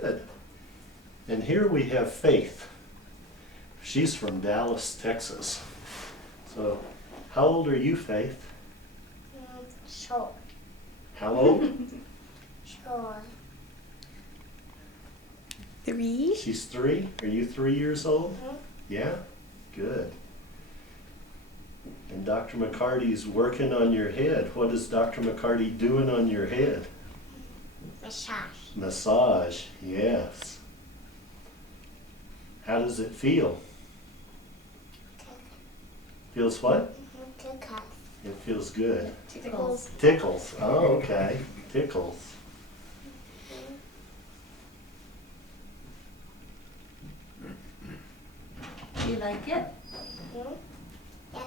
Good. And here we have Faith. She's from Dallas, Texas. So, how old are you, Faith? Short. How old? Short. 3. She's 3. Are you 3 years old? Mhm. Yeah? Good. And Dr. McCarty's working on your head. What is Dr. McCarty doing on your head? Massage. Massage, yes. How does it feel? Feels what? Tickle. It feels good. Tickles. Tickles. Oh, okay. Tickles. You like it? Mhm. Yeah.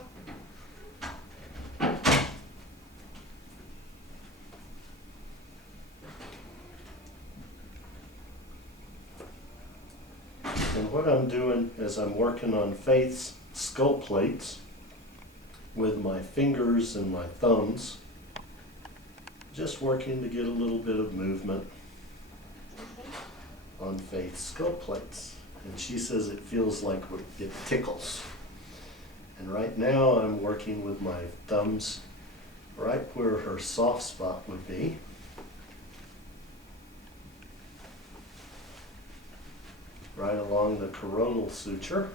And what I'm doing is I'm working on Faith's skull plates with my fingers and my thumbs. Just working to get a little bit of movement on Faith's skull plates. And she says it feels like it tickles. And right now I'm working with my thumbs right where her soft spot would be. Right along the coronal suture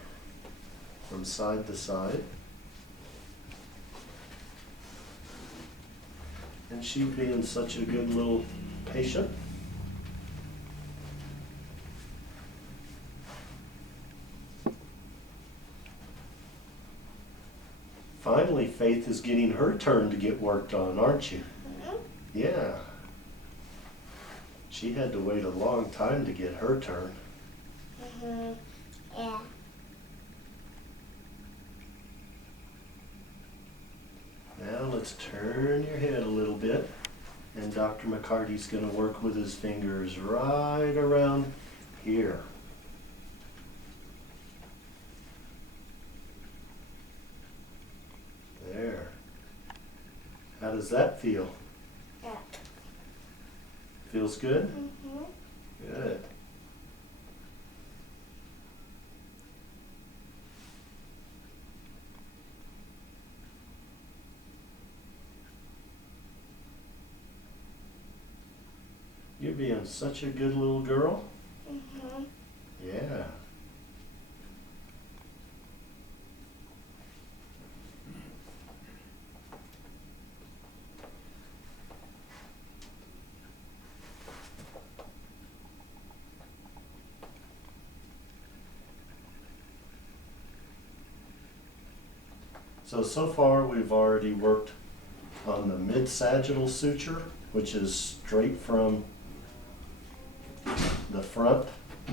from side to side. And she being such a good little patient. Finally, Faith is getting her turn to get worked on, aren't you? Mhm. Yeah. She had to wait a long time to get her turn. Mhm. Yeah. Now let's turn your head a little bit. And Dr. McCarty's going to work with his fingers right around here. There. How does that feel? Yeah. Feels good? Mhm. Good. You're being such a good little girl. Mhm. Yeah. So far we've already worked on the mid-sagittal suture, which is straight from the front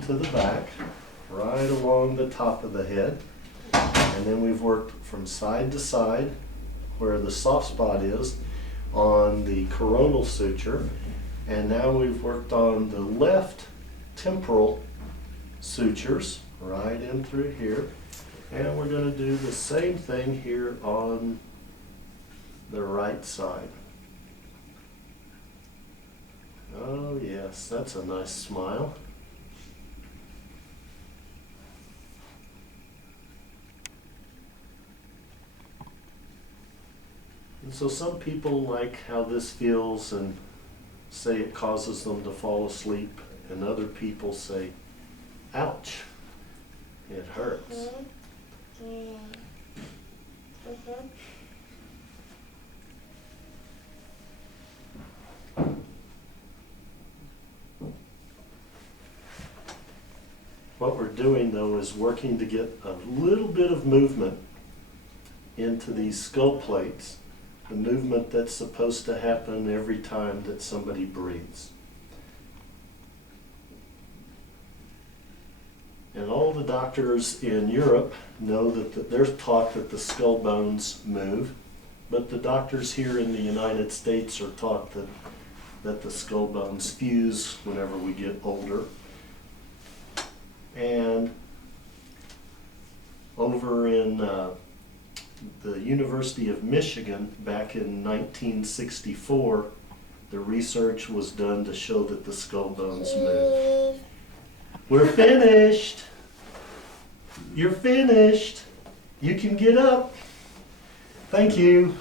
to the back, right along the top of the head. And then we've worked from side to side, where the soft spot is, on the coronal suture. And now we've worked on the left temporal sutures, right in through here. And we're going to do the same thing here on the right side. Oh yes, that's a nice smile. And so some people like how this feels and say it causes them to fall asleep, and other people say, ouch, it hurts. Mhm. Yeah. Mhm. What we're doing though is working to get a little bit of movement into these skull plates, the movement that's supposed to happen every time that somebody breathes. And all the doctors in Europe know that they're taught that the skull bones move, but the doctors here in the United States are taught that the skull bones fuse whenever we get older. And over in the University of Michigan back in 1964, the research was done to show that the skull bones move. We're finished. You're finished. You can get up. Thank you.